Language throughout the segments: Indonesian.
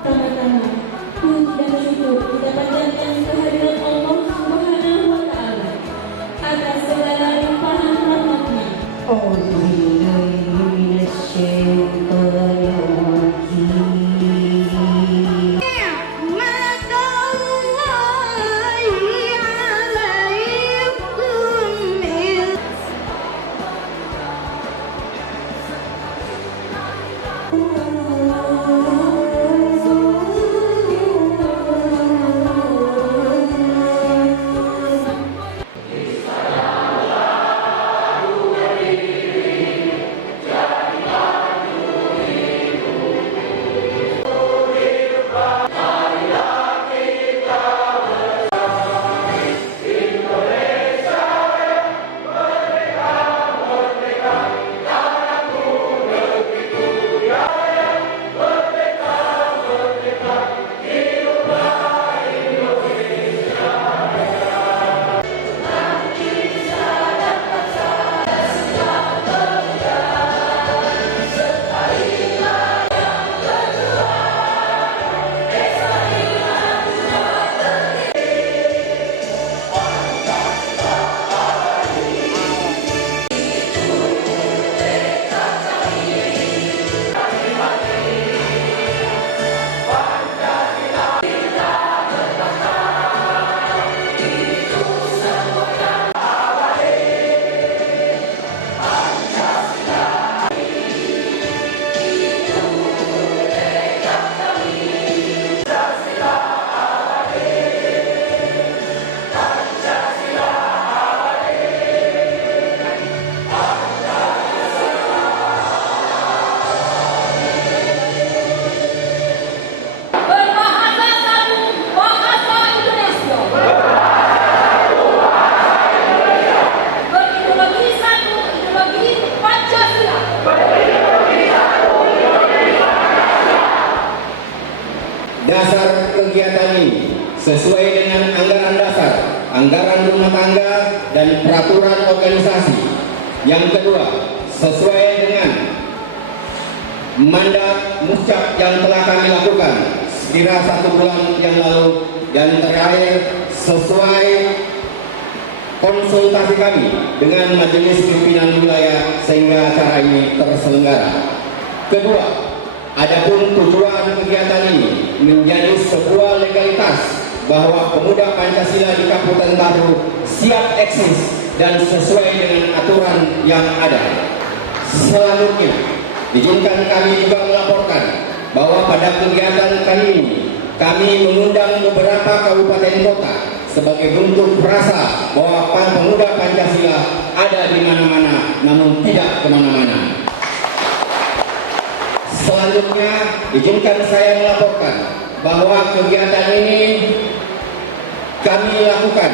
Tama-tama, puji dan syukur kita panjatkan kehadirat Allah Subhanahu wa Ta'ala atas segala limpahan rahmat-Nya. Dasar kegiatan ini sesuai dengan anggaran dasar, anggaran rumah tangga, dan peraturan organisasi. Yang kedua, sesuai dengan mandat muscak yang telah kami lakukan sekira 1 bulan yang lalu. Dan terakhir, sesuai konsultasi kami dengan Majelis Pimpinan Wilayah sehingga acara ini terselenggara. Kedua, adapun tujuan kegiatan ini menjadi sebuah legalitas bahwa pemuda Pancasila di Kabupaten Baru siap eksis dan sesuai dengan aturan yang ada. Selanjutnya, izinkan kami juga melaporkan bahwa pada kegiatan kali ini kami mengundang beberapa kabupaten kota sebagai bentuk rasa bahwa pemuda Pancasila ada di mana-mana namun tidak kemana-mana. Selanjutnya, izinkan saya melaporkan bahwa kegiatan ini kami lakukan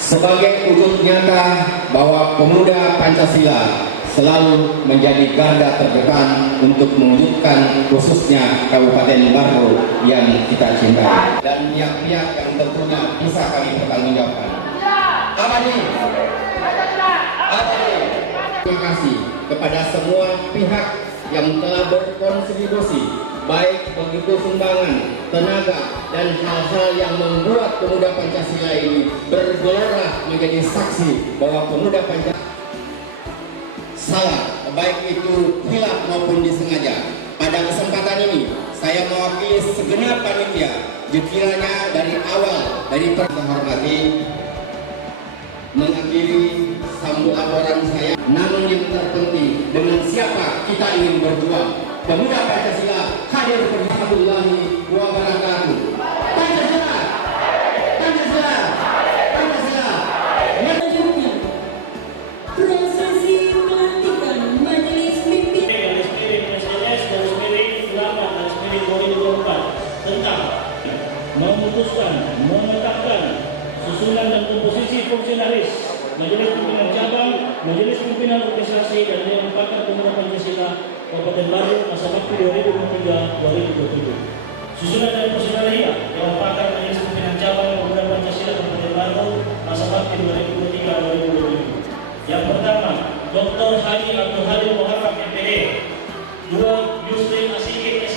sebagai wujud nyata bahwa pemuda Pancasila selalu menjadi garda terdepan untuk mewujudkan khususnya Kabupaten Baru yang kita cintai dan pihak-pihak yang tentunya bisa kami pertanggungjawabkan. Terima kasih kepada semua pihak yang telah berkontribusi, baik begitu sumbangan, tenaga, dan hal-hal yang membuat pemuda Pancasila ini bergelora menjadi saksi bahwa pemuda Pancasila salah, baik itu hilaf maupun disengaja. Pada kesempatan ini, saya mewakili segenap panitia, sekiranya dari awal, dari hormati, mengakhiri sambung laporan saya. Namun yang terpenting, dengan siapa kita ingin berjuang. Pemuda Pancasila hadir warahmatullahi wabarakatuh. Pancasila, Pancasila, Pancasila. Selanjutnya, prosesi pelantikan Majelis Pimpinan tentang memutuskan, menetapkan susunan dan komposisi fungsionaris Majelis Pimpinan Cabang, Majelis Pimpinan Organisasi, dan Dewan Pakar Pemuda Pancasila Kabupaten Baru masa bakti 2023-2027. Susunan dan personalia Dewan Pakar Majelis Pimpinan Cabang Pemuda Pancasila Kabupaten Baru masa bakti 2023-2027. Yang pertama, Dr. Haji Abdul Halim Muhammad MPD. 2, Yusril Asikin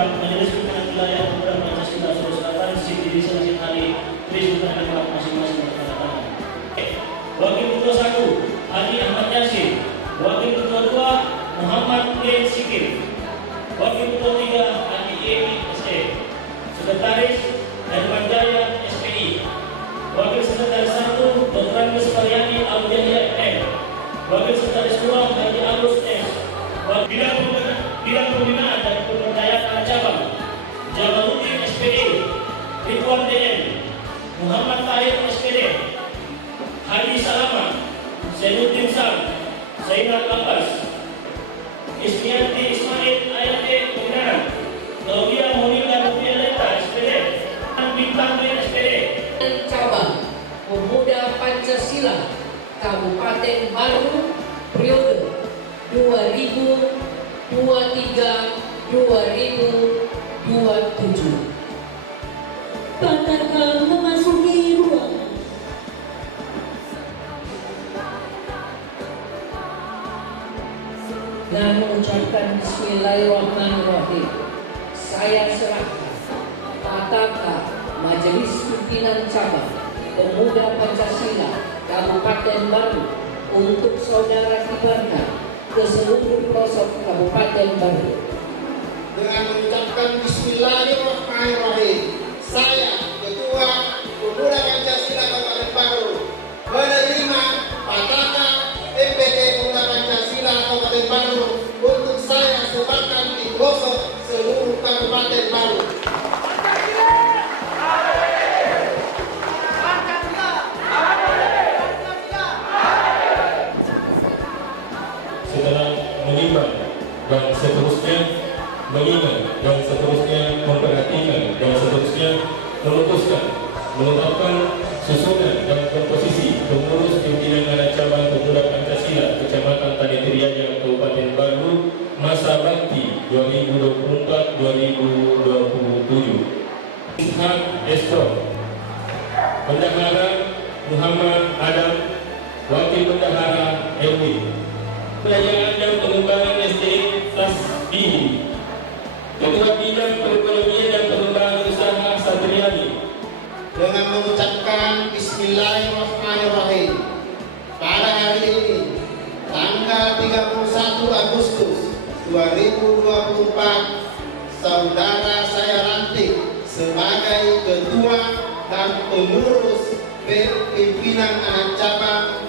Majelis Pimpinan Wilayah Pemuda Pancasila Sulawesi Selatan, Siti Disa Masjid Ali, Trisula dan masing-masing bertanda. Wakil Ketua 1 Haji Ahmad Yasin, Wakil Ketua 2 Muhammad K. Sikir, Wakil Ketua 3 Haji Edi SE, Sekretaris Herman Jaya SPI, Wakil Sekretaris 1 Dr. Andes Karyani Audiania M, Wakil Sekretaris 2 Haji Agus S, Bidang Pembinaan dan Pemberdayaan Anak Cabang Jamaluddin SPD, Ridwan DM, Muhammad Tahir SPD, Haji Salama, Zainuddin Sam, Zainal Abbas, Ismiati Ismail ART Pembinaan, Claudia Monika Nubia Leta SPD, Bintang SPD. Cabang Pemuda Pancasila Kabupaten Baru periode 2023-2027. Pataka memasuki ruangan. Dan mengucapkan Bismillahirrahmanirrahim. Saya serahkan Pataka Majelis Pimpinan Cabang Pemuda Pancasila Kabupaten Baru untuk saudara kibarkan ke seluruh pelosok Kabupaten Baru. Dengan mengucapkan Bismillahirrahmanirrahim, saya Ketua Pemuda Pancasila Kabupaten Baru menerima Pataka MPT Pemuda Pancasila Kabupaten Baru untuk saya sebarkan di pelosok seluruh Kabupaten Baru. Setelah menimbang dan seterusnya mengingat dan seterusnya memperhatikan dan seterusnya memutuskan menetapkan susunan dan komposisi pengurus pimpinan anak cabang Pemuda Pancasila Kecamatan Tanitiriaja Kabupaten Baru masa bakti 2024-2027. Ishak Estor, Bendahara Muhammad Adam, Wakil Bendahara Elwi, Pelayanan dan Pengembangan SDM kelas B, Ketua Bidang Perekonomian dan Pengembangan Usaha Satriani. Dengan mengucapkan Bismillahirrahmanirrahim, pada hari ini tanggal 31 Agustus 2024, saudara saya lantik sebagai Ketua dan Pengurus Pimpinan Anak Cabang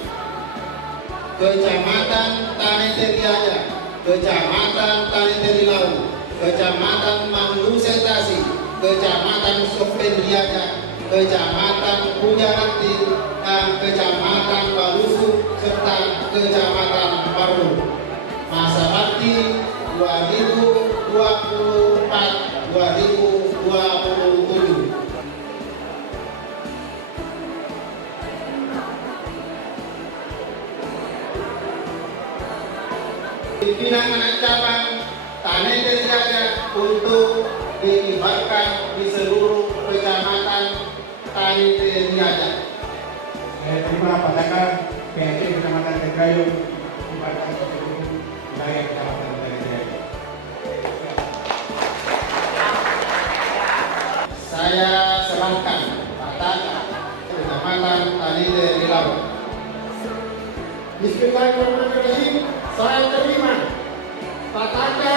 Kecamatan Tanitiriaja, Kecamatan Tanitirilau, Kecamatan Mandusetasi, Kecamatan Sopendriaja, Kecamatan Pujaranti, dan Kecamatan Balusu, serta Kecamatan Baru. Masa bakti 2024-2027. Pimpinan anak cabang Tanitiriaja untuk dikibarkan di seluruh kecamatan Tanitiriaja. Saya terima Pataka PNC Kecamatan Tegayung dikibarkan ke seluruh wilayah Kecamatan Tanitiriaja. Saya serahkan Pataka Kecamatan Tanitirilau. Bismillahirrahmanirrahim. Saya terima Pataka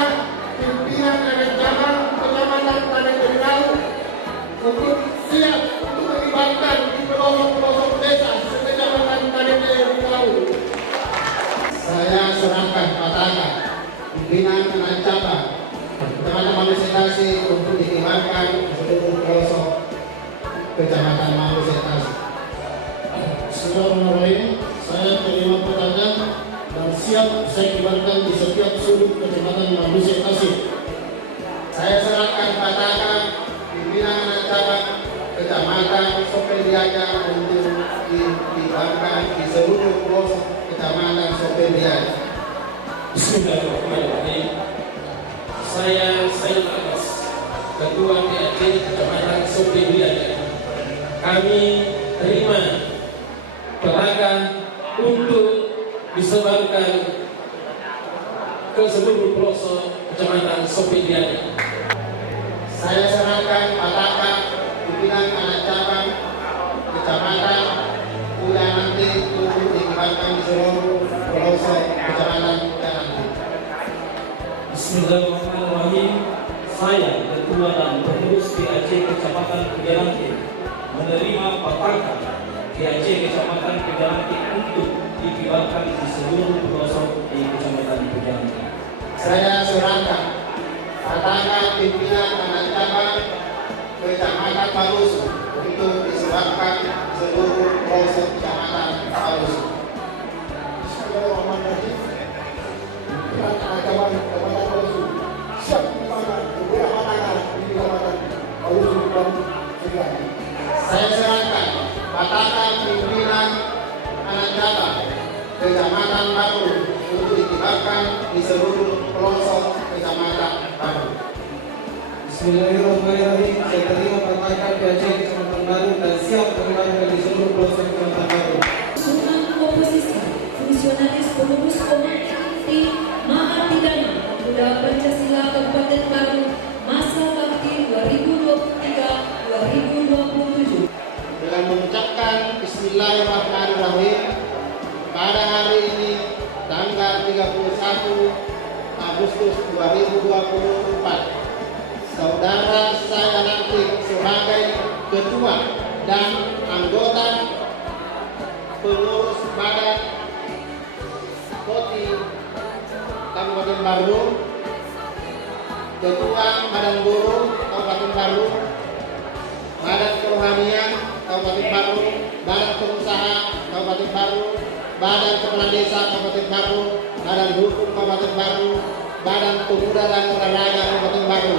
Pimpinan Anak Cabang Kecamatan Tanitirilau untuk siap untuk dilibatkan di pelosok-pelosok desa Kecamatan Tanitirilau. Saya serahkan Pataka Pimpinan Anak Cabang Kecamatan Mandusetasi untuk dilibatkan di seluruh pelosok Kecamatan Mandusetasi. Bismillahirrahmanirrahim. Saya terima Pataka dan siap saya kibarkan di setiap sudut Kecamatan Mandusetasi. Saya serahkan Pataka Pimpinan Anak Cabang Kecamatan Sopendriaja untuk dikibarkan di seluruh pelosok Kecamatan Sopendriaja. Bismillahirrahmanirrahim. Saya Zainal Abbas, Ketua PRT Kecamatan Sopendriaja. Kami terima Pataka untuk disebarkan ke seluruh pelosok Kecamatan Sopendriaja. saya serahkan pataka pimpinan anak cabang kecamatan Kuda Nanti untuk dikibarkan di seluruh pelosok kecamatan Kuda Nanti. Bismillahirrahmanirrahim. Saya Ketua dan Pengurus PAC Kecamatan Kudaranti menerima pataka PAC Kecamatan Kudaranti untuk dikibarkan di seluruh pelosok di Kecamatan Kudaranti. Saya serahkan pataka pimpinan anak cabang Kecamatan Palusu untuk disebarkan di seluruh pelosok Kecamatan Palusu. Bismillahirrahmanirrahim. Pimpinan anak cabang Kecamatan Palusu siap dikibarkan beberapa pataka di Kecamatan Palusu dan sekitar. Saya serahkan pataka pimpinan anak cabang Kecamatan Baru untuk dikibarkan di seluruh pelosok Kecamatan Baru. Bismillahirrahmanirrahim. Saya terima pataka PAC Kecamatan Baru dan siap mengibarkan di seluruh pelosok Kecamatan Baru. Susunan komposisi fungsionalis pengurus komite inti Mahapidana Pemuda Pancasila Kabupaten Baru masa bakti 2023-2027. Dengan mengucapkan Bismillahirrahmanirrahim, pada hari ini tanggal 31 Agustus 2024, saudara saya nanti sebagai ketua dan anggota pengurus badan Koti Kabupaten Baru, ketua badan buruh Kabupaten Baru, badan kerohanian Kabupaten Baru, badan pengusaha Kabupaten Baru, badan kepala desa Kabupaten Baru, badan hukum Kabupaten Baru, badan pemuda dan olahraga Kabupaten Baru.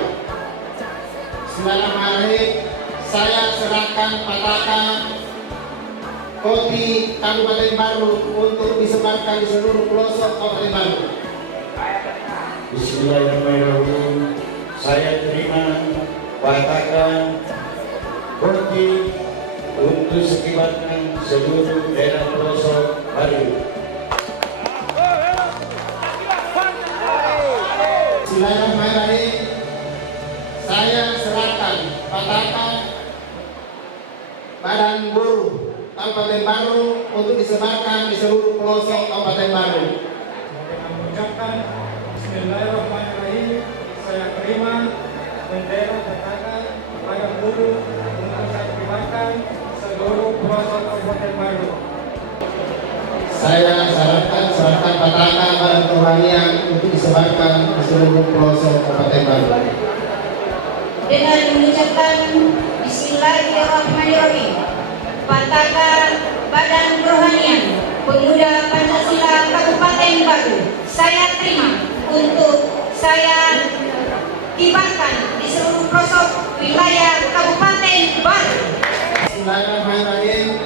Bismillahirrahmanirrahim. Saya serahkan pataka Koti Kabupaten Baru untuk disebarkan di seluruh pelosok Kabupaten Baru. Bismillahirrahmanirrahim. Saya terima pataka Koti untuk sekibarkan seluruh daerah pelosok Baru. Bismillahirrahmanirrahim. Saya serahkan pataka badan buruh Kabupaten Baru untuk disebarkan di seluruh pelosok Kabupaten Baru. Dengan mengucapkan Bismillahirrahmanirrahim, saya terima bendera pataka pada buruh untuk saya kibarkan seluruh pelosok Kabupaten Baru. Saya serahkan pataka badan kerohanian untuk disebarkan di seluruh pelosok Kabupaten Baru. Dengan mengucapkan Bismillahirrahmanirrahim, pataka badan kerohanian Pemuda Pancasila Kabupaten Baru saya terima untuk saya kibarkan di seluruh pelosok wilayah Kabupaten Baru. Bismillahirrahmanirrahim.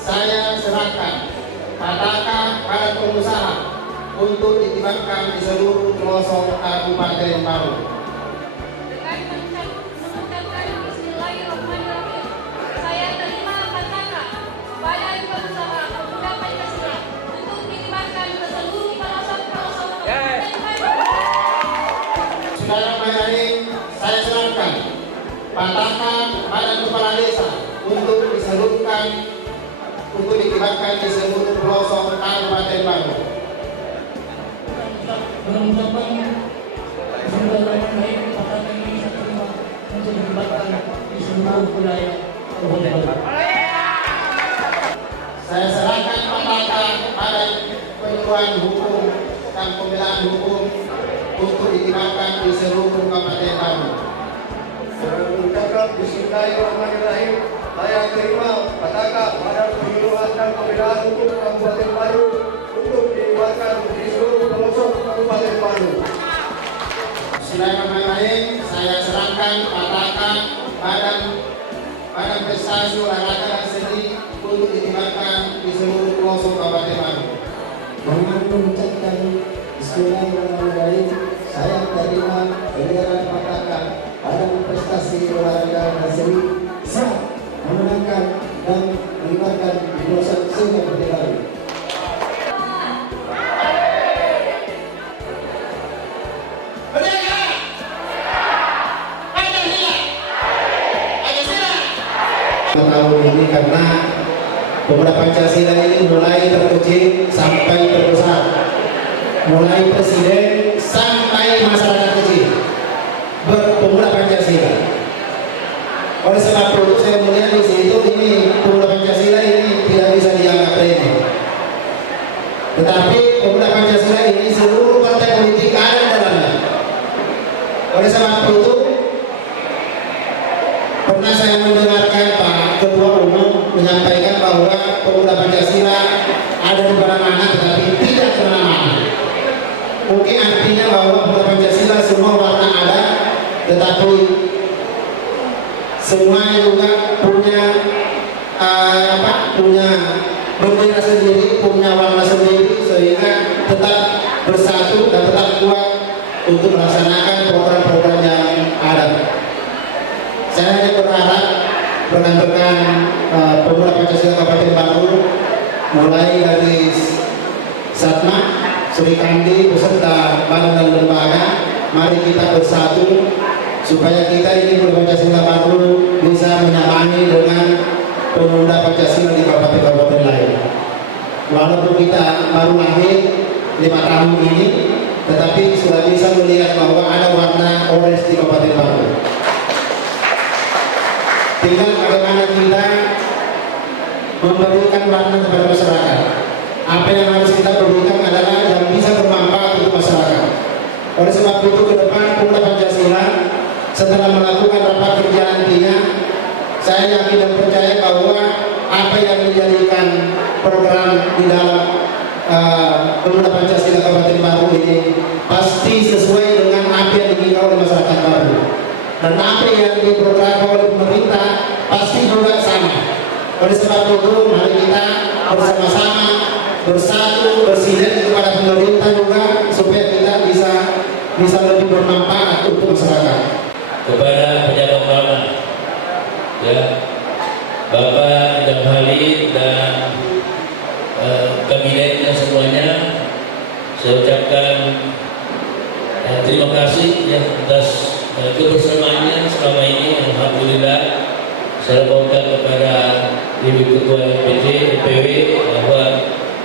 Saya serahkan pataka badan pengusaha untuk dikibarkan di seluruh pelosok Kabupaten Baru. Dengan mengucapkan Bismillahirrahmanirrahim, saya terima pataka badan pengusaha Pemuda Pancasila untuk dikibarkan ke seluruh pelosok-pelosok Kabupaten Baru. Bismillahirrahmanirrahim. Saya serahkan pataka badan kepala desa untuk diseluruhkan untuk dikibarkan di seluruh pelosok Kabupaten Baru. Mengucapkan Bismillahirrahmanirrahim, pataka ini saya terima untuk dikibarkan di seluruh wilayah Kabupaten Baru. Saya serahkan pataka badan penyuluhan hukum dan pembelaan hukum untuk dikibarkan di seluruh Kabupaten Baru. Dengan mengucapkan Bismillahirrahmanirrahim, saya terima pataka badan penyuluhan dan pembelaan hukum Kabupaten Baru untuk dikibarkan di seluruh pelosok Kabupaten Baru. Bismillahirrahmanirrahim. Saya serahkan pataka badan prestasi olahraga dan seni untuk dikibarkan di seluruh pelosok Kabupaten Baru. Dengan mengucapkan Bismillahirrahmanirrahim, saya terima bendera pataka badan prestasi olahraga dan seni siap memenangkan dan mengibarkan di pelosok Kabupaten Baru. Merdeka! Pancasila! ini karena pemuda Pancasila ini mulai terkecil sampai terbesar, mulai presiden sampai masyarakat kecil berpemuda Pancasila. Oleh sebab itu saya melihat di situ ini pemuda Pancasila ini tidak bisa dianggap remeh. Tetapi pemuda Pancasila ini seluruh partai politik ada dalamnya. Oleh sebab itu pernah saya mendengarkan Pak Ketua Umum menyampaikan bahwa pemuda Pancasila ada di mana-mana tetapi tidak kemana-mana. Mungkin artinya bahwa pemuda Pancasila semua warna ada, tetapi semuanya juga punya punya bendera sendiri, punya warna sendiri, sehingga tetap bersatu dan tetap kuat untuk melaksanakan program-program yang ada. Saya hanya berharap rekan-rekan pemuda Pancasila Kabupaten Bandung, mulai dari Satma, Sri Kandi beserta badan dan lembaga, mari kita bersatu supaya kita ini pemuda Pancasila Bandung bisa menyamai dengan pemuda Pancasila di kabupaten-kabupaten lain. Walaupun kita baru lahir 5 tahun ini, tetapi sudah bisa melihat bahwa ada warna orange di Kabupaten Bandung. Tinggal bagaimana kita memberikan warna kepada masyarakat. Apa yang harus kita berikan adalah yang bisa bermanfaat untuk masyarakat. Oleh sebab itu ke depan pemuda Pancasila setelah melakukan rapat kerja nantinya, saya yakin dan percaya bahwa apa yang menjadikan program di dalam pemuda Pancasila Kabupaten Bandung ini pasti sesuai dengan apa yang diinginkan oleh masyarakat Bandung. Dan apa yang diprogram oleh pemerintah pasti juga sama. Oleh sebab itu mari kita bersama-sama bersatu bersinergi kepada pemerintah juga supaya kita bisa lebih bermanfaat untuk masyarakat. Kepada pejabat lama, ya, Bapak Idam Halid dan kabinetnya semuanya, saya ucapkan terima kasih ya atas kebersamaannya selama ini. Alhamdulillah saya laporkan kepada Ibu Ketua MPC EPW bahwa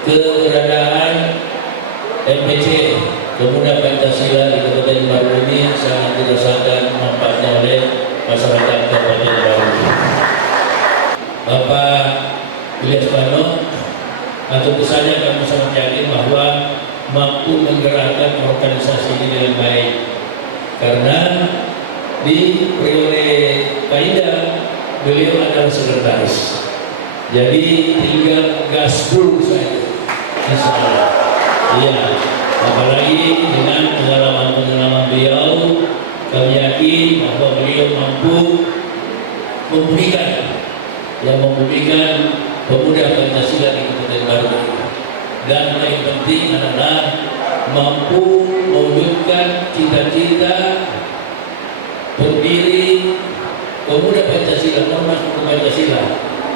keberadaan MPC Pemuda Pancasila di Kabupaten Bandung ini sangat dirasakan manfaatnya oleh masyarakat Kabupaten Bandung. Bapak Ilyas Bano, tentu saja kami sangat yakin bahwa mampu menggerakkan organisasi ini dengan baik. Karena di periode Kaida beliau adalah sekretaris, jadi tinggal gaspol saja. Insya Allah. Iya. Apalagi dengan pengalaman beliau, kami yakin bahwa beliau mampu memberikan pemuda Pancasila di Kabupaten Bandung. Dan yang penting adalah mampu mewujudkan cita-cita pendiri pemuda Pancasila, ormas Pancasila,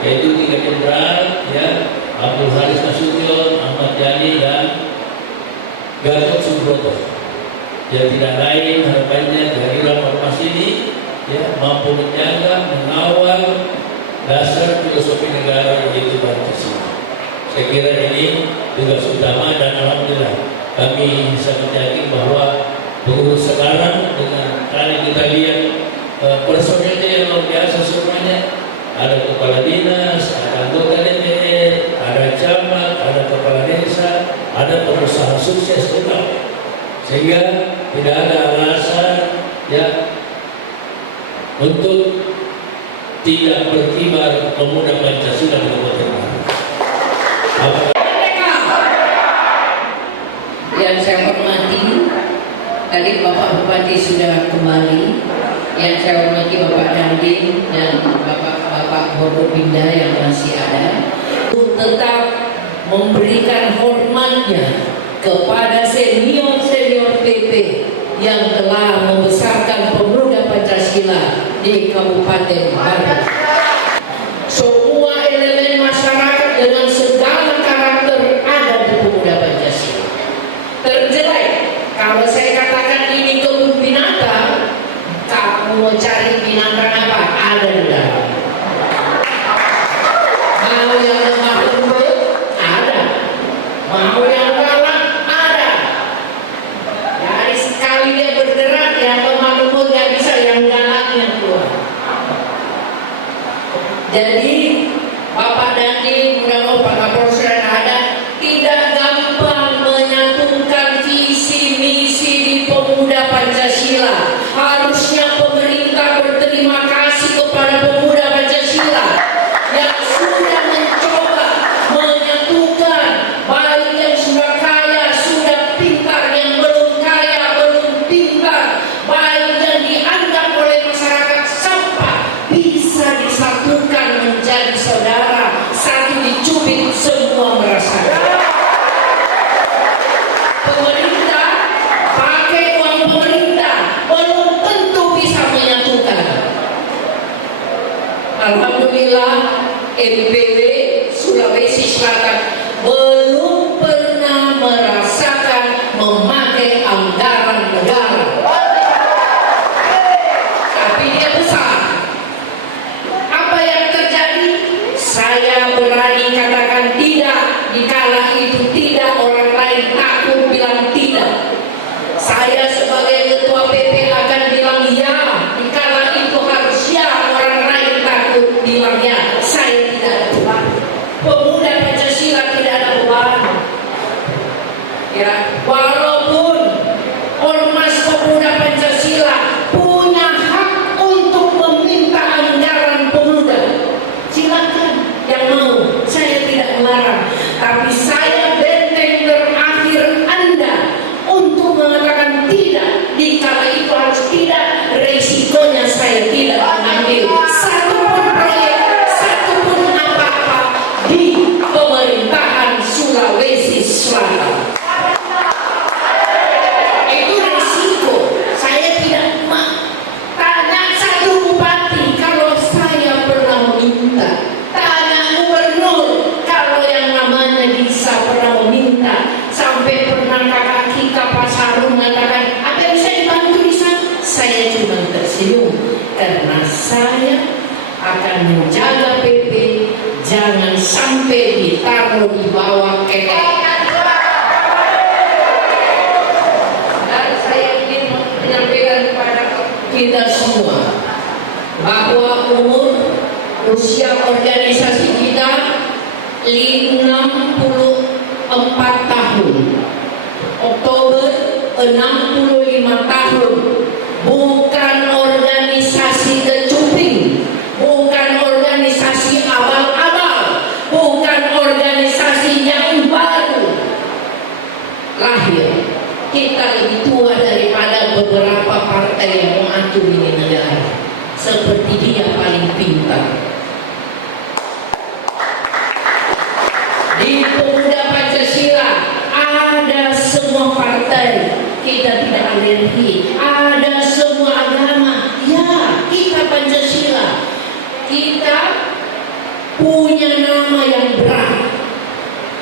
yaitu 3 jenderal, ya, Abdul Haris Nasution, Ahmad Yani dan Gatot Subroto. Ya, tidak lain harapannya kehadiran ormas ini ya mampu menjaga, mengawal dasar filosofi negara yaitu Pancasila. Saya kira ini tugas utama dan alhamdulillah kami sangat yakin bahwa pengurus sekarang dengan tadi kita lihat personilnya yang luar biasa semuanya, ada kepala dinas, ada anggota DPR, ada camat, ada kepala desa, ada pengusaha sukses juga, sehingga tidak ada alasan ya untuk tidak berkibar pemuda Pancasila di Kabupaten Bandung. Yang saya hormati, tadi Bapak Bupati sudah kembali. Yang saya hormati Bapak Dandim dan Bapak Forkopimda yang masih ada, untuk tetap memberikan hormatnya kepada senior-senior PP yang telah membesarkan pemuda Pancasila di Kabupaten Bandung. Semua elemen masyarakat dengan segala karakter ada di pemuda Pancasila. Terjelek kalau saya katakan ini kebun binatang, kamu mau cari binatang apa? Ada di dalam. COVID semua merasakan. Pemerintah pakai uang pemerintah belum tentu bisa menyatukan. Alhamdulillah NPW Sulawesi Selatan belum pernah merasakan memakai anggaran negara. Tapi dia besar. Apa yang terjadi? Saya berani katakan tidak. Dikala itu tidak, orang lain takut bilang tidak. Saya sebagai ketua PP akan bilang ya. Dikala itu harus ya, orang lain takut bilang ya. Saya tidak ada beban. Pemuda Pancasila tidak ada beban. Ya, walaupun ormas pemuda Pancasila punya hak untuk meminta anggaran pemuda, silakan yang mau, saya tidak melarang. Tapi saya benteng terakhir Anda untuk mengatakan tidak. Dikala itu harus tidak, resikonya saya tidak mengambil satupun proyek, satupun apa-apa di pemerintahan Sulawesi Selatan. Itu resiko. Saya tidak tanya satu bupati kalau saya pernah meminta. Tanya gubernur kalau yang namanya bisa pernah meminta. Sampai pernah kakak Kika Pasarung mengatakan, ada yang bisa dibantu di sana? Saya cuma tersenyum karena saya akan menjaga PP jangan sampai ditaruh di bawah ketek. Dan saya ingin menyampaikan kepada kita semua bahwa usia organisasi kita 64 tahun. Oktober 65 tahun. Bukan organisasi kecuping, bukan organisasi abal-abal, bukan organisasi yang baru lahir. Kita lebih tua daripada beberapa partai yang mengatur ini negara. Seperti dia paling pintar. Di Pemuda Pancasila ada semua partai. Kita tidak alergi. Ada semua agama. Ya, kita Pancasila. Kita punya nama yang berat.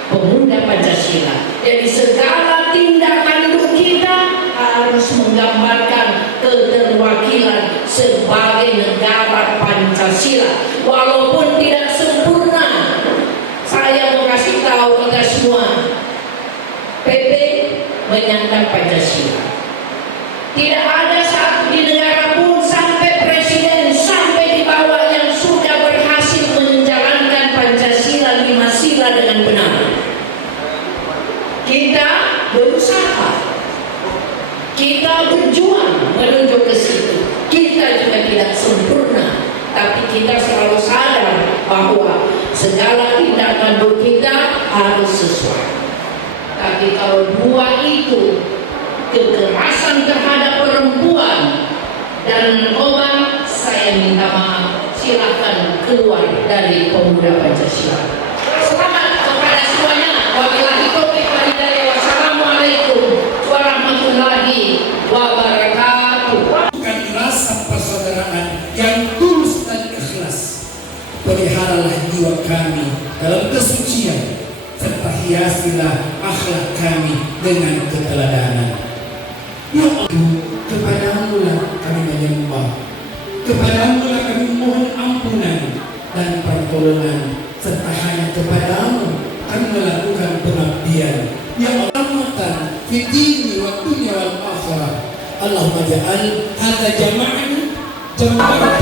Pemuda Pancasila. Jadi segala tindak tanduk kita harus menggambarkan keterwakilan sebagai negara Pancasila. Walaupun tidak sempurna, saya mau kasih tahu kita semua, PP menyandang Pancasila. Tidak ada satu di negara pun sampai presiden, sampai di bawah yang sudah berhasil menjalankan Pancasila 5 sila dengan benar. Kita berusaha, kita berjuang menuju ke situ. Kita juga tidak sempurna, tapi kita selalu sadar bahwa segala tindak tanduk kita harus sesuai. Tapi kalau dua itu, kekerasan terhadap perempuan dan narkoba, saya minta maaf, silakan keluar dari Pemuda Pancasila. Selamat kepada semuanya. Wabillahi taufiq wal hidayah. Wassalamualaikum warahmatullahi wabarakatuh. Bukan rasa persaudaraan yang tulus dan ikhlas. Peliharalah jiwa kami dalam kesucian, serta hiasilah akhlak kami dengan keteladanan. Ya Allah, kepadamu lah kami menyembah, kepadamu lah kami mohon ampunan dan pertolongan, serta hanya kepadamu kami melakukan pengabdian. Ya Allah, rahmatan fi dini wa dunya wal akhirah. Allahumma ja'al hadza jama'an jama'an